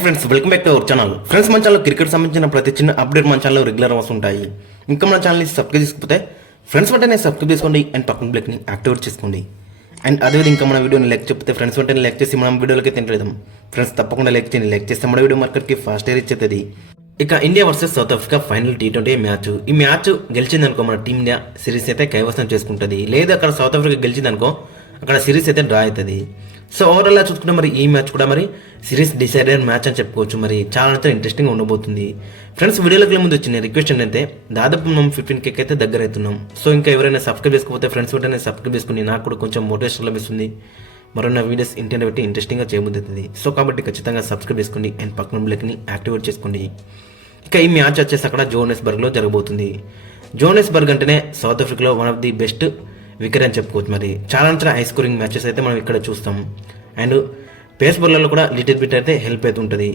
Friends, welcome back to our channel. Friends, మన channel cricket సంబంధించిన ప్రతి చిన్న అప్డేట్ మన ఛానల్లో రెగ్యులర్ వస్తుంటాయి. ఇంకా మన ఛానల్ని సబ్స్క్రైబ్ చేసుకోకపోతే ఫ్రెండ్స్ వెంటనే సబ్స్క్రైబ్ చేసుకోండి అండ్ పక్కన బ్లెక్ని యాక్టివేట్ చేసుకోండి. అండ్ అదేవిధంగా ఇంకా మన వీడియోని లైక్ చెప్తే ఫ్రెండ్స్ వెంటనే లైక్ చేసి మనం వీడియోలకి తింటలేదాం. ఫ్రెండ్స్ తప్పకుండా లైక్ చేయండి. లైక్ చేస్తే మన వీడియో మార్కెట్కి ఫాస్ట్ రీచ్ అవుతుంది. ఇక India versus south Africa final T20 match. ఈ మ్యాచ్ గెలిచిందనుకో మన టీమిండియా సిరీస్ అయితే కైవసం చేసుకుంటుంది. లేదా అక్కడ సౌత్ ఆఫ్రికా గెలిచిందనుకో అక్కడ సిరీస్ అయితే డ్రా అవుతుంది. సో ఓవరాల్గా చూసుకుంటే మరి ఈ మ్యాచ్ కూడా మరి సిరీస్ డిసైడెడ్ మ్యాచ్ అని చెప్పుకోవచ్చు. మరి చాలా ఇంట్రెస్టింగ్గా ఉండబోతుంది. ఫ్రెండ్స్, వీడియోలోకి ముందు వచ్చిన రిక్వెస్ట్ ఏంటంటే దాదాపు మనం 15K అయితే దగ్గర అవుతున్నాం. సో ఇంకా ఎవరైనా సబ్స్క్రైబ్ చేసుకోకపోతే ఫ్రెండ్స్ వెంటనే సబ్స్క్రైబ్ చేసుకుని నాకు కూడా కొంచెం మోటివేషన్ లభిస్తుంది. మరొన్న వీడియోస్ ఇంటర్నెట్ పెట్టి ఇంట్రెస్టింగ్గా చేయబోతుంది. సో కాబట్టి ఖచ్చితంగా సబ్స్క్రైబ్ చేసుకోండి అండ్ పక్కన బ్లెక్ని యాక్టివేట్ చేసుకోండి. ఇక ఈ మ్యాచ్ వచ్చేసి అక్కడ జోహానెస్బర్గ్లో జరగబోతుంది. జోహానెస్బర్గ్ అంటేనే సౌత్ ఆఫ్రికాలో one of the best wicket అని చెప్పుకోవచ్చు. మరి చాలా హై స్కోరింగ్ మ్యాచెస్ అయితే మనం ఇక్కడ చూస్తాం. అండ్ పేస్ బౌలర్లో కూడా లిటిల్ బిట్ అయితే హెల్ప్ అవుతుంటుంది.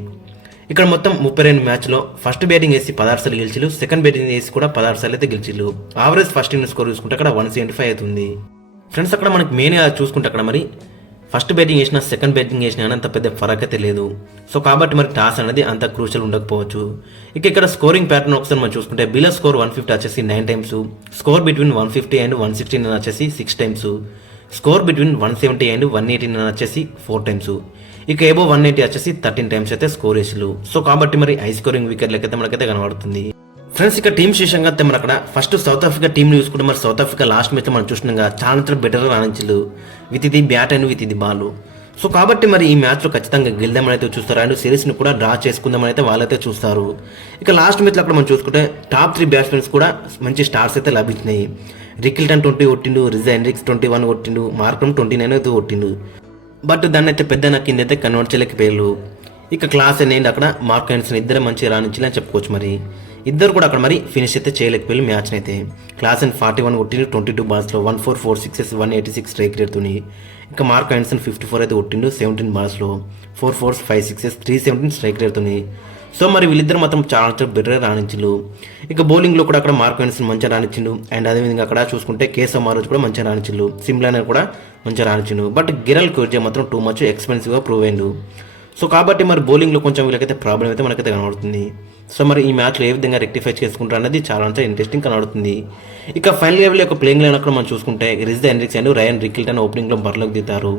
ఇక్కడ మొత్తం 32 మ్యాచ్లో ఫస్ట్ బ్యాటింగ్ వేసి 16 సార్లు గెలిచిలు, సెకండ్ బ్యాటింగ్ వేసి కూడా 16 సార్లు అయితే గెలిచిలు. యావరేజ్ ఫస్ట్ ఇన్నింగ్ స్కోర్ చూసుకుంటే అక్కడ 175 అవుతుంది. ఫ్రెండ్స్, అక్కడ మనకి మెయిన్గా చూసుకుంటే అక్కడ మరి ఫస్ట్ బ్యాటింగ్ వేసినా సెకండ్ బ్యాటింగ్ వేసినా అంత పెద్ద ఫరక్ అయితే లేదు. సో కాబట్టి మరి టాస్ అనేది అంత క్రూషియల్ ఉండకపోవచ్చు. ఇక్కడ స్కోరింగ్ ప్యాటర్న్ ఒకసారి మనం చూసుకుంటే బిలో స్కోర్ 150 వచ్చేసి 9 టైమ్స్, స్కోర్ బిట్వీన్ 150 అండ్ 116 వచ్చేసి 6 టైమ్స్, స్కోర్ బిట్వీన్ 170 అండ్ 118 వచ్చేసి 4 టైమ్స్, ఎబో 180 వచ్చేసి 13 టైమ్స్ అయితే స్కోర్ వేసిలు. సో కాబట్టి మరి హై స్కోరింగ్ వికెట్లకైతే మనకైతే కనబడుతుంది. ఫ్రెండ్స్, ఇక టీమ్ విషయంగా అయితే మన అక్కడ ఫస్ట్ సౌత్ ఆఫ్రికా టీంని చూసుకుంటే మరి సౌత్ ఆఫ్రికా లాస్ట్ మ్యాచ్ మనం చూసినాగా చాలా బెటర్ రాణించలు విత్ ఇది బ్యాట్ అండ్ విత్ ఇది బాల్. సో కాబట్టి మరి ఈ మ్యాచ్లో ఖచ్చితంగా గెలుద్దామని అయితే చూస్తారు అండ్ సిరీస్ని కూడా డ్రా చేసుకుందామని అయితే వాళ్ళైతే చూస్తారు. ఇక లాస్ట్ మ్యాచ్లో అక్కడ మనం చూసుకుంటే టాప్ 3 బ్యాట్స్మెన్స్ కూడా మంచి స్టార్స్ అయితే లభించినాయి. రికిల్టన్ 20 కొట్టిండు, రిజా హెండ్రిక్స్ 21 కొట్టిండు, మార్కమ్ 29 అయితే కొట్టిండు. బట్ దాన్ని అయితే పెద్ద కింద అయితే కన్వర్ట్ చేయలేకపోయారు. ఇక క్లాస్ అనేది అక్కడ మార్క్ హెన్సన్ ఇద్దరు మంచి రాణించాలని చెప్పుకోవచ్చు. మరి ఇద్దరు కూడా అక్కడ మరి ఫినిష్ అయితే చేయలేకపోయారు మ్యాచ్ని అయితే. క్లాస్ అండ్ 41 కొట్టిండు 22 బాల్స్లో, 144 సిక్సెస్, 186 స్ట్రైక్ రేట్తోని. ఇంకా మార్క్ హెన్సన్ 54 అయితే కొట్టిండు 17 బాల్స్లో, 4 4s 5 6s, 317 స్ట్రైక్ రేట్తోని. సో మరి వీళ్ళిద్దరు మాత్రం చాలా బెటర్ రాణించిండు. ఇక బౌలింగ్లో కూడా అక్కడ మార్క్ హెన్సన్ మంచిగా రాణించిండు. అండ్ అదేవిధంగా అక్కడ చూసుకుంటే కేశవ్ మహారాజ్ కూడా మంచిగా రాణించిండు, సిమ్లానర్ కూడా మంచిగా రాణించిండు. బట్ గిరల్ కోర్జే మాత్రం టూ మచ్ ఎక్స్పెన్సివ్గా ప్రూవ్ అయ్యిండు. సో కాబట్టి మరి బౌలింగ్లో కొంచెం వీళ్ళకైతే ప్రాబ్లం అయితే మనకైతే కనబడుతుంది. సో మరి ఈ మ్యాచ్లో ఏ విధంగా రెక్టిఫై చేసుకుంటారు అనేది చాలా ఇంట్రెస్టింగ్ కనబడుతుంది. ఇక ఫైనల్ లెవెల్ యొక్క ప్లేయింగ్ లైన్ అక్కడ మనం చూసుకుంటే Reeza Hendricks and Ryan Rickelton ఓపెనింగ్లో బరిలోకి దిగుతారు.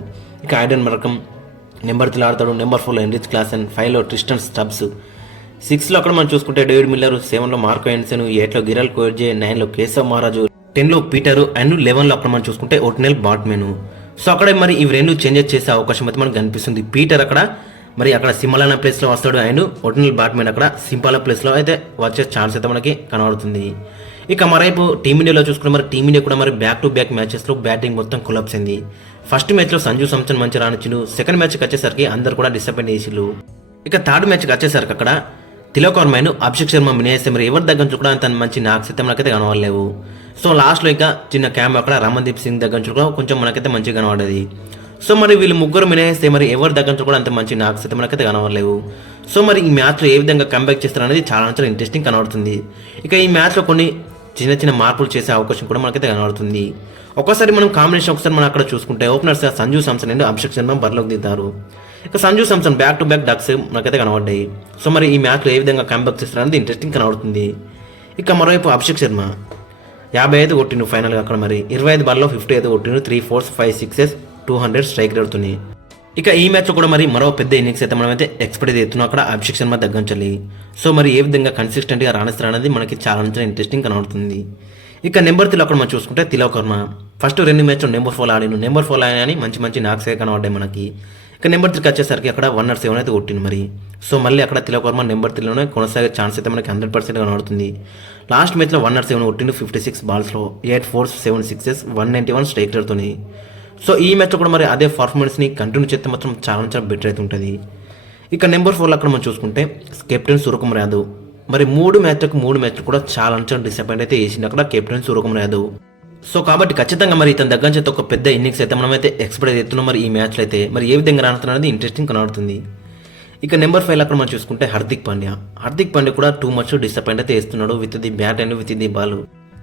ఇక ఐడెన్ మరకమ్ నెంబర్ 3 ఆడతాడు, నెంబర్ 4లో హెన్రిచ్ క్లాసన్, 5లో ట్రిస్టన్ స్టబ్స్, 6లో అక్కడ మనం చూసుకుంటే డేవిడ్ మిల్లర్, 7లో మార్కో హెన్సన్, 8లో గిరల్ కోర్జే, 9లో కేశవ్ మహారాజు, 10లో పీటర్ అండ్ 11లో అక్కడ మనం చూసుకుంటే ఓట్నెల్ బాట్మెన్. సో అక్కడ మరి ఇవి రెండు చేంజెస్ చేసే అవకాశం అయితే మనకు కనిపిస్తుంది. పీటర్ అక్కడ మరి అక్కడ సింబలానా ప్లేస్లో వస్తాడు అండ్ ఓటనల్ బాట్మెన్ అక్కడ సింపాలా ప్లేస్లో అయితే వచ్చే ఛాన్స్ అయితే మనకి కనబడుతుంది. ఇక మరైపు టీమిండియాలో చూసుకుంటే మరి టీమిండియా కూడా మరి బ్యాక్ టు బ్యాక్ మ్యాచెస్లో బ్యాటింగ్ మొత్తం కొలాప్స్ అయింది. ఫస్ట్ మ్యాచ్లో సంజు సామ్సన్ మంచి రానిచ్చిండు, సెకండ్ మ్యాచ్కి వచ్చేసరికి అందరు కూడా డిసప్పాయింట్ చేసిళ్ళు. ఇక థర్డ్ మ్యాచ్కి వచ్చేసరికి అక్కడ తిలక్ వర్మ అండ్ అభిషేక్ శర్మ మినేస్తే మరి ఎవరి దగ్గర నుంచి కూడా అంత మంచి నాక్స్ అయితే మనకైతే కనబడలేవు. సో లాస్ట్లో ఇక చిన్న క్యాంప్ అక్కడ రమన్దీప్ సింగ్ దగ్గర నుంచి కూడా కొంచెం మనకైతే మంచిగా కనబడేది. సో మరి వీళ్ళు ముగ్గురు మినేస్తే మరి ఎవరి దగ్గర నుంచి కూడా అంత మంచి నాక్స్ అయితే మనకైతే కనబడలేవు. సో మరి ఈ మ్యాచ్లో ఏ విధంగా కంబ్యాక్ చేస్తారు అనేది చాలా ఇంట్రెస్టింగ్ కనబడుతుంది. ఇక ఈ మ్యాచ్లో కొన్ని చిన్న మార్పులు చేసే అవకాశం కూడా మనకైతే కనబడుతుంది. ఒకసారి మనం కాంబినేషన్ ఒకసారి మనం అక్కడ చూసుకుంటే openers Sanju Samson and Abhishek Sharma బరిలోకి దిగుతారు. ఇక Sanju Samson back to back ducks మనకైతే కనబడ్డాయి. సో మరి ఈ మ్యాచ్లో ఏ విధంగా కంబ్యాక్ చేస్తారు అనేది ఇంట్రెస్టింగ్ కనబడుతుంది. ఇక మరోవైపు అభిషేక్ శర్మ 55 కొట్టిండు ఫైనల్గా అక్కడ మరి 25 బాల్లో 50 కొట్టిండు, 3 4s 5 6s 200 స్ట్రైక్ రేట్తోని. ఇక ఈ మ్యాచ్లో కూడా మరి మరో పెద్ద ఇన్నింగ్స్ అయితే మనమైతే ఎక్స్పెక్ట్ చేస్తున్నాం అక్కడ అభిషేక్ శర్మ దగ్గంచాలి. సో మరి ఏ విధంగా కన్సిస్టెంట్గా రాణిస్తారు అనేది మనకి చాలా ఇంట్రెస్టింగ్ కనబడుతుంది. ఇక నెంబర్ 3 అక్కడ మనం చూసుకుంటే తిలక్ వర్మ ఫస్ట్ 2 మ్యాచ్లో నెంబర్ 4 ఆడిను, నెంబర్ 4 అని మంచి నాక్స్ అయితే కనబడ్డాయి మనకి. ఇక నెంబర్ 3కి వచ్చేసరికి అక్కడ 107 అయితే కొట్టింది మరి. సో మళ్ళీ అక్కడ తిలక్ వర్మ నెంబర్ 3లోనే కొనసాగే ఛాన్స్ అయితే మనకి 100% కనబడుతుంది. లాస్ట్ మ్యాచ్లో 107 కొట్టిండు 56 బాల్స్లో, 8 4s 7 6s 191 స్ట్రైక్ రేట్తోని. సో ఈ మ్యాచ్లో కూడా మరి అదే పర్ఫార్మెన్స్ని కంటిన్యూ చేస్తే మాత్రం చాలా బెటర్ అయితే ఉంటుంది. ఇక నెంబర్ 4లో అక్కడ మనం చూసుకుంటే కెప్టెన్ సూర్యకుమార్ యాదవ్ మరి 3 మ్యాచ్లు కూడా చాలా డిసప్పాయింట్ అయితే చేసింది అక్కడ కెప్టెన్ సూర్యకుమార్ యాదవ్. సో కాబట్టి ఖచ్చితంగా మరి ఇతని దగ్గర నుంచి ఒక పెద్ద ఇన్నింగ్స్ అయితే మనమైతే ఎక్స్పెక్ట్ చేస్తున్నాం. మరి ఈ మ్యాచ్లో అయితే మరి ఏ విధంగా రానుతున్నది ఇంట్రెస్టింగ్ కనబడుతుంది. ఇక నెంబర్ 5 అక్కడ మనం చూసుకుంటే హార్దిక్ పాండ్యా కూడా టూ మచ్ డిసప్పాయింట్ అయితే వేస్తున్నాడు with the bat and with the ball.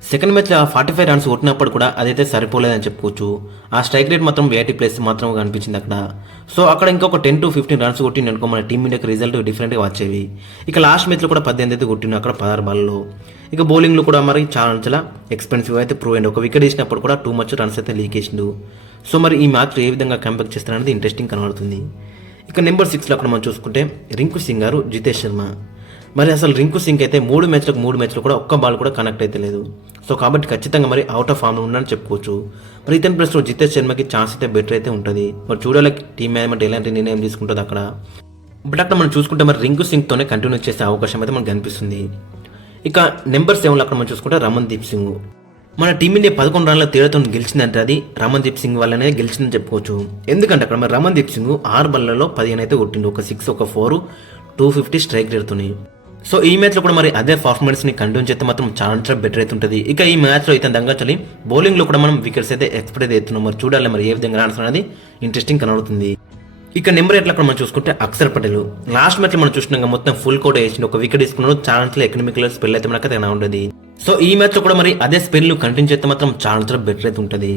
Second మ్యాచ్లో 45 రన్స్ కొట్టినప్పుడు కూడా అదైతే సరిపోలేదని చెప్పుకోవచ్చు. ఆ స్ట్రైక్ రేట్ మాత్రం 80+ మాత్రం కనిపించింది అక్కడ. సో అక్కడ ఇంకొక 10 to 15 రన్స్ కొట్టింది అనుకో మన టీమిండియాకి రిజల్ట్ డిఫరెంట్గా వచ్చేవి. ఇక లాస్ట్ మ్యాచ్లో కూడా 18 అయితే కొట్టిండు అక్కడ 16 బాల్లో. ఇక బౌలింగ్లో కూడా మరి చాలా ఎక్స్పెన్సివ్ అయితే ప్రూవ్ అయింది. ఒక వికెట్ వేసినప్పుడు కూడా టూ మచ్ రన్స్ అయితే లీక్ చేసిండు. సో మరి ఈ మ్యాచ్లో ఏ విధంగా కంబ్యాక్ చేస్తారనేది ఇంట్రెస్టింగ్ కనబడుతుంది. ఇక నెంబర్ 6లో అక్కడ మనం చూసుకుంటే రింకు సింగ్ గారు, జితేష్ శర్మ. మరి అసలు రింకు సింగ్ అయితే 3 మ్యాచ్లు కూడా ఒక్క బాల్ కూడా కనెక్ట్ అయితే లేదు. సో కాబట్టి ఖచ్చితంగా మరి అవుట్ ఆఫ్ ఫామ్లో ఉన్నాడని చెప్పుకోవచ్చు. మరి ఇతని ప్లేస్లో జితేష్ శర్మకి ఛాన్స్ అయితే బెటర్ అయితే ఉంటుంది. మరి చూడాలి టీమ్ మేనేజ్మెంట్ ఎలాంటి నిర్ణయం తీసుకుంటుంది అక్కడ. బట్ అక్కడ మనం చూసుకుంటే మరి రింకు సింగ్తోనే కంటిన్యూ చేసే అవకాశం అయితే మనకు కనిపిస్తుంది. ఇక నెంబర్ 7లో అక్కడ మనం చూసుకుంటే రమణ్దీప్ సింగ్. మన టీమిండియా 11 రన్ల తేడాతో గెలిచిందంటే అది రమణ్దీప్ సింగ్ వల్లనే గెలిచిందని చెప్పుకోవచ్చు. ఎందుకంటే అక్కడ మరి రమణ్దీప్ సింగ్ 6 బాల్లలో 15 అయితే కొట్టిండు. ఒక 6, ఒక 4, 250 స్ట్రైక్ రేట్తోని. సో ఈ మ్యాచ్లో కూడా మరి అదే పర్ఫార్మెన్స్ని కంటిన్యూ చేస్తే మాత్రం చాలా బెటర్ అయితే ఉంటుంది. ఇక ఈ మ్యాచ్లో అయితే దంగచలి బౌలింగ్లో కూడా మనం వికెట్స్ అయితే ఎక్స్పెక్ట్ అయితే అవుతున్నాం. మరి చూడాలి మరి ఏ విధంగా రాన్స్ అనేది ఇంట్రెస్టింగ్ కనబడుతుంది. ఇక నెంబర్ 8లో అక్కడ మనం చూసుకుంటే అక్షర్ పటేల్. లాస్ట్ మ్యాచ్లో మనం చూసినాక మొత్తం ఫుల్ కోట్ వేసిండు. ఒక వికెట్ తీసుకున్నాడు. ఛాన్స్లో ఎకనామికల్ స్పెల్ అయితే మనకు తెనా ఉండదు. సో ఈ మ్యాచ్లో కూడా మరి అదే స్పెల్ కంటిన్యూ చేస్తే మాత్రం చాలా బెటర్ అయితే ఉంటుంది.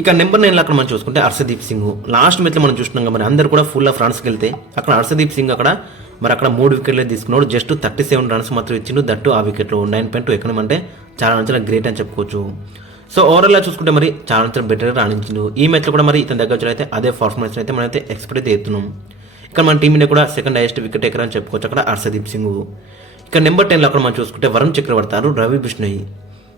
ఇక నెంబర్ 9లో అక్కడ మనం చూసుకుంటే హర్షదీప్ సింగ్. లాస్ట్ మ్యాచ్లో మనం చూసినాం మరి అందరు కూడా ఫుల్ ఆఫ్ రన్స్కి వెళ్తే అక్కడ హర్షదీప్ సింగ్ అక్కడ 3 వికెట్లే తీసుకున్నాడు. జస్ట్ 37 రన్స్ మాత్రం ఇచ్చిండు. దట్టు ఆ వికెట్లో 9.2 ఎకనం అంటే చాలా గ్రేట్ అని చెప్పుకోవచ్చు. సో ఓవరాల్గా చూసుకుంటే మరి చాలా బెటర్ రాణించిండు. ఈ మ్యాచ్లో కూడా మరి ఇతని దగ్గర అయితే అదే పర్ఫార్మెన్స్ అయితే మనమైతే ఎక్స్పెక్ట్ అయితే ఎత్తున్నాం. ఇక్కడ మన టీంలో కూడా సెకండ్ హైయెస్ట్ వికెట్ టేకర్ అని చెప్పుకోవచ్చు అక్కడ హర్షదీప్ సింగ్. ఇక నెంబర్ 10లో అక్కడ మనం చూసుకుంటే వరుణ్ చక్రవర్తి, రవి బిష్ణోయ్.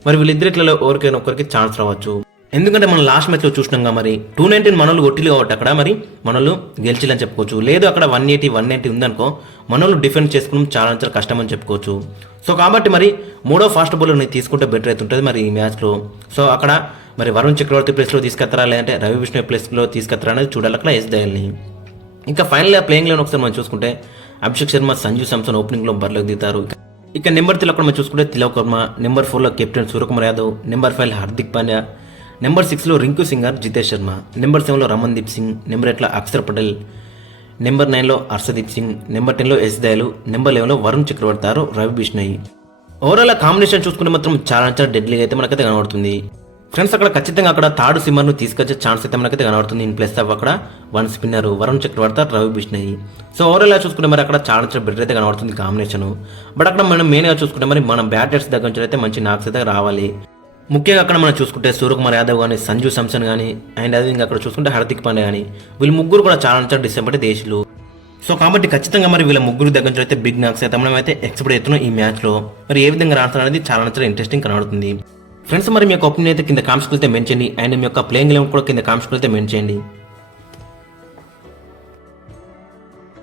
మరి వీళ్ళిద్దరిలో ఎవరికైనా ఒకరికి ఛాన్స్ రావచ్చు. ఎందుకంటే మనం లాస్ట్ మ్యాచ్లో చూసినాం మరి 219 మనోళ్ళు కొట్టిలు కాబట్టి అక్కడ మరి మనోళ్ళు గెలిచిలని చెప్పుకోవచ్చు. లేదు అక్కడ 180 ఉందనుకో మనోళ్ళు డిఫెండ్ చేసుకోవడం చాలా కష్టం అని చెప్పుకోవచ్చు. సో కాబట్టి మరి 3వ ఫాస్ట్ బౌలర్ని తీసుకుంటే బెటర్ అయితే ఉంటుంది మరి ఈ మ్యాచ్లో. సో అక్కడ మరి వరుణ్ చక్రవర్తి ప్లేస్లో తీసుకెళ్తారా లేదంటే రవి బిష్ణోయ్ ప్లేస్లో తీసుకెళ్తారా అనేది చూడాలి అక్కడ ఎస్ దయాల్ని. ఇంకా ఫైనల్గా ప్లేయింగ్ లెవెన్ ఒకసారి మనం చూసుకుంటే అభిషేక్ శర్మ, సంజు శాంసన్ ఓపెనింగ్లో బరిలోకి దిగుతారు. ఇక నెంబర్ 3లో అక్కడ మనం చూసుకుంటే తిలక్ వర్మ, నెంబర్ 4లో captain Suryakumar Yadav, number 5 Hardik Pandya, number 6లో రింకు సింగ్ గారు, జితేష్ శర్మ, నెంబర్ 7లో రమణ్దీప్ సింగ్, నెంబర్ 8లో అక్షర్ పటేల్, నెంబర్ 9లో హర్షదీప్ సింగ్, నెంబర్ 10లో ఎస్ దయాలు, నెంబర్ 11లో వరుణ్ చక్రవర్తి, రవి బిష్ణోయ్. ఓవరాల్ కాంబినేషన్ చూసుకుంటే మాత్రం చాలా డెడ్లీగా అయితే మనకైతే కనబడుతుంది. ఫ్రెండ్స్ అక్కడ ఖచ్చితంగా అక్కడ థర్డ్ సిమ్మర్ను తీసుకొచ్చే ఛాన్స్ అయితే మనకైతే కనబడుతుంది. ఇన్ ప్లస్ ఆఫ్ అక్కడ 1 spinner Varun Chakravarthy, Ravi Bishnoi. So overall చూసుకుంటే మరి అక్కడ చాలా బెటర్ అయితే కనబడుతుంది కాంబినేషన్. బట్ అక్కడ మనం మెయిన్గా చూసుకుంటే మరి మన బ్యాటర్స్ దగ్గర నుంచి అయితే మంచి నాక్స్ అయితే రావాలి. ముఖ్యంగా అక్కడ మనం చూసుకుంటే సూర్యకుమార్ యాదవ్ కానీ, సంజు శాంసన్ కానీ, అండ్ అదే ఇంకా అక్కడ చూసుకుంటే హార్దిక్ పాండ్యా కానీ, వీళ్ళు ముగ్గురు కూడా చాలా డిసప్పాయింట్ దేశీయులు. సో కాబట్టి ఖచ్చితంగా మరి వీళ్ళ ముగ్గురు దగ్గర నుంచి అయితే బిగ్ నాక్స్ అయితే మనం అయితే ఎక్స్పెక్ట్ అవుతున్నాం ఈ మ్యాచ్లో. మరి ఏ విధంగా రాస్తారు అనేది చాలా ఇంట్రెస్టింగ్ కనబడుతుంది. ఫ్రెండ్స్ మరి మీ యొక్క ఒపీనియన్ అయితే కింద కామెంట్స్కి అయితే మెన్షన్ చేయండి. అండ్ మీ యొక్క ప్లేయింగ్ లెవెన్ కూడా కింద కామెంట్స్కి అయితే మెన్షన్ చేయండి.